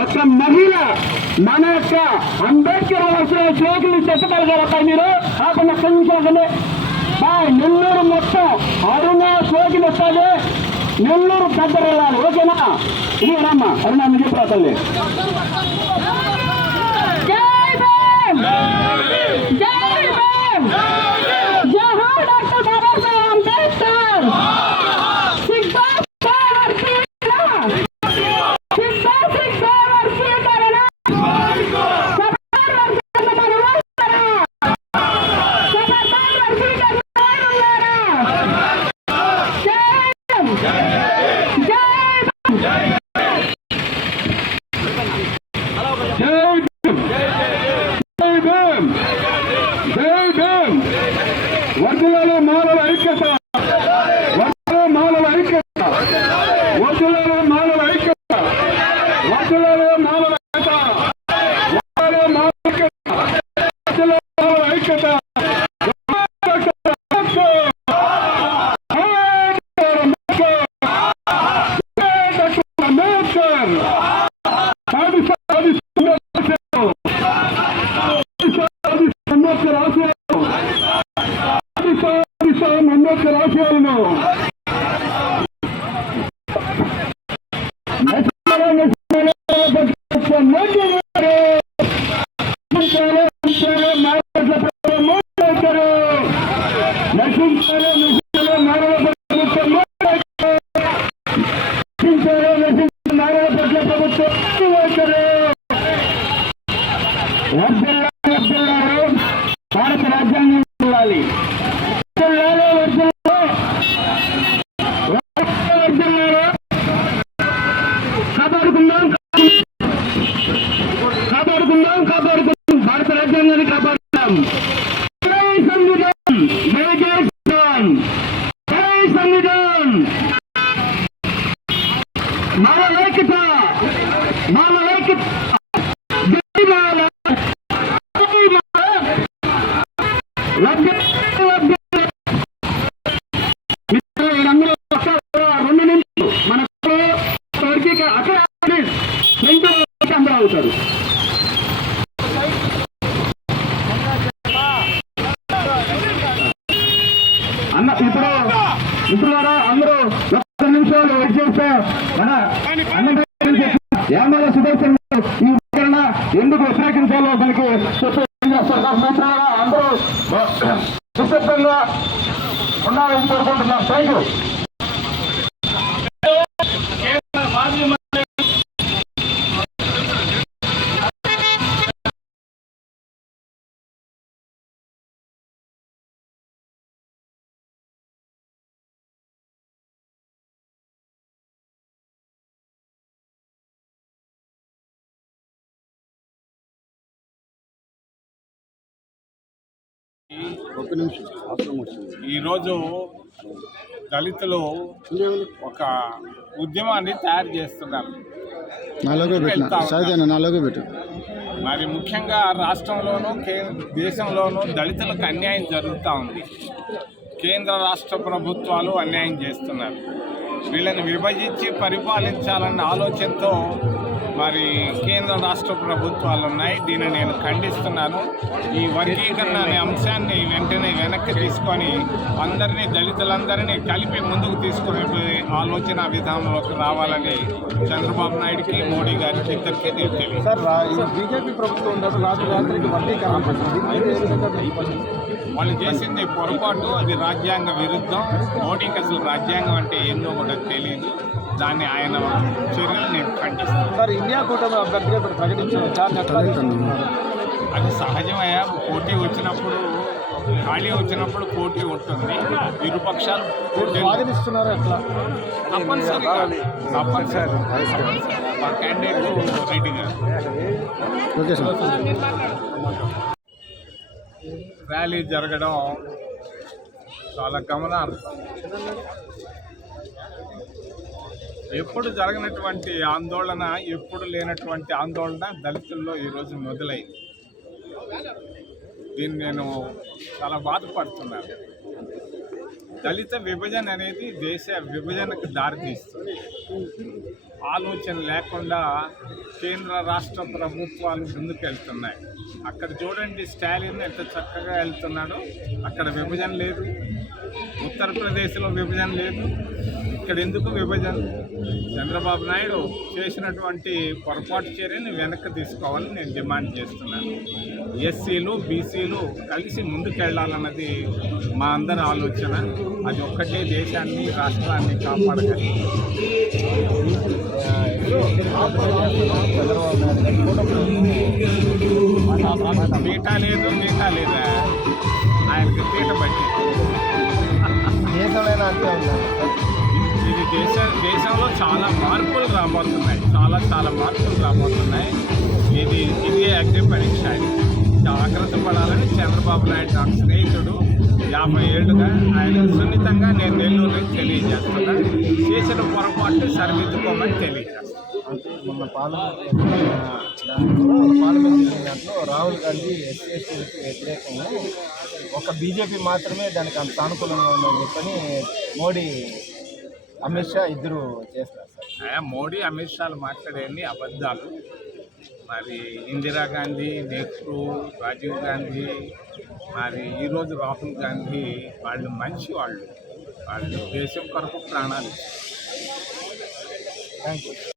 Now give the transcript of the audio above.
ఒక మహిళ మన యొక్క అంబేద్కర్ వలస జోకులు చెప్పగలిగారప్ప మీరు? కాకుండా కొంచెం నెల్లూరు మొత్తం అరుణ సోకిలు వస్తుంది నెల్లూరు దగ్గర వెళ్ళాలి ఓకేనా? ఇది రామ్మా అరుణ మీకు చెప్పరా తల్లి? ಒಂದು అన్న ఇప్పుడు ఇప్పుడు అందరూ ఒక్క నిమిషాలు వెయిట్ చేస్తే మన సుదర్శన్ ఈ ఎందుకు వ్యతిరేకించాలో దానికి ఈరోజు దళితులు ఒక ఉద్యమాన్ని తయారు చేస్తున్నారు. నాలోకే పెట్టిన. పెట్టు మరి ముఖ్యంగా రాష్ట్రంలోనూ కే దేశంలోనూ దళితులకు అన్యాయం జరుగుతూ ఉంది. కేంద్ర రాష్ట్ర ప్రభుత్వాలు అన్యాయం చేస్తున్నారు. వీళ్ళని విభజించి పరిపాలించాలన్న ఆలోచనతో మరి కేంద్ర రాష్ట్ర ప్రభుత్వాలు ఉన్నాయి. దీన్ని నేను ఖండిస్తున్నాను. ఈ వర్గీకరణ అనే అంశాన్ని వెంటనే వెనక్కి తీసుకొని అందరినీ దళితులందరినీ కలిపి ముందుకు తీసుకునే ఆలోచన విధానంలోకి రావాలని చంద్రబాబు నాయుడికి మోడీ గారికి ఇద్దరికి నేను తెలియదు. సార్ బీజేపీ ప్రభుత్వం ఉన్నప్పుడు రాత్రి రాత్రికి వర్గీకరణ? వాళ్ళు చేసింది పొరపాటు. అది రాజ్యాంగ విరుద్ధం. మోడీకి అసలు రాజ్యాంగం అంటే ఏందో కూడా తెలియదు దాన్ని ఆయన చర్యలు నేను ఖండిస్తాను సార్ ఇండియా కూటమి అభ్యర్థిగా ఇప్పుడు ప్రకటించారు? అది సహజమయ్యా. పోటీ వచ్చినప్పుడు ఖాళీ వచ్చినప్పుడు పోటీ ఉంటుంది. ఇరుపక్షాలు పోటీ స్వాగతిస్తున్నారు ఎట్లా? తప్పనిసరిగా. తప్పనిసరి మా క్యాండిడేట్ రెడ్డి గారు. ర్యాలీ జరగడం చాలా గమనార్హం. ఎప్పుడు జరగనటువంటి ఆందోళన ఎప్పుడు లేనటువంటి ఆందోళన దళితుల్లో ఈరోజు మొదలైంది దీన్ని నేను చాలా బాధపడుతున్నాను. దళిత విభజన అనేది దేశ విభజనకు దారితీస్తుంది. ఆలోచన లేకుండా కేంద్ర రాష్ట్ర ప్రభుత్వాలు ముందుకెళ్తున్నాయి. అక్కడ చూడండి స్టాలిన్ ఎంత చక్కగా వెళ్తున్నాడో. అక్కడ విభజన లేదు. ఉత్తరప్రదేశ్లో విభజన లేదు. ఇక్కడ ఎందుకు విభజన? చంద్రబాబు నాయుడు చేసినటువంటి పొరపాటు చర్యని వెనక్కి తీసుకోవాలని నేను డిమాండ్ చేస్తున్నాను. ఎస్సీలు బీసీలు కలిసి ముందుకెళ్ళాలన్నది మా అందరి ఆలోచన. అది ఒక్కటే దేశాన్ని రాష్ట్రాన్ని కాపాడగలదు. పీట లేదు నీట లేదా. ఆయనకి పీట పట్టి దేశంలో అంతే ఉందండి. చాలా మార్పులు రాబోతున్నాయి. చాలా చాలా మార్పులు రాబోతున్నాయి. ఇది ఇది అగ్ని పరీక్ష ఇది. జాగ్రత్త పడాలని చంద్రబాబు నాయుడు నాకు స్నేహితుడు. యాభై ఏళ్ళుగా ఆయన సున్నితంగా నేను నెల్లూరు నుంచి తెలియజేస్తున్నా. చేసిన పొరపాటు సరిదిద్దుకోమని తెలియజేస్తాను మొన్న పార్లమెంట్ దాంట్లో రాహుల్ గాంధీ ఎస్సీ వ్యతిరేకంగా ఒక బీజేపీ మాత్రమే దానికి అంత అనుకూలంగా ఉందని చెప్పని మోడీ అమిత్ షా ఇద్దరు చేస్తారు సార్. మోడీ అమిత్ షాలు మాట్లాడేవి అబద్ధాలు. మరి ఇందిరాగాంధీ నెహ్రూ రాజీవ్ గాంధీ మరి ఈరోజు రాహుల్ గాంధీ వాళ్ళు మంచి వాళ్ళు. వాళ్ళు దేశం కొరకు ప్రాణాలు. Thank you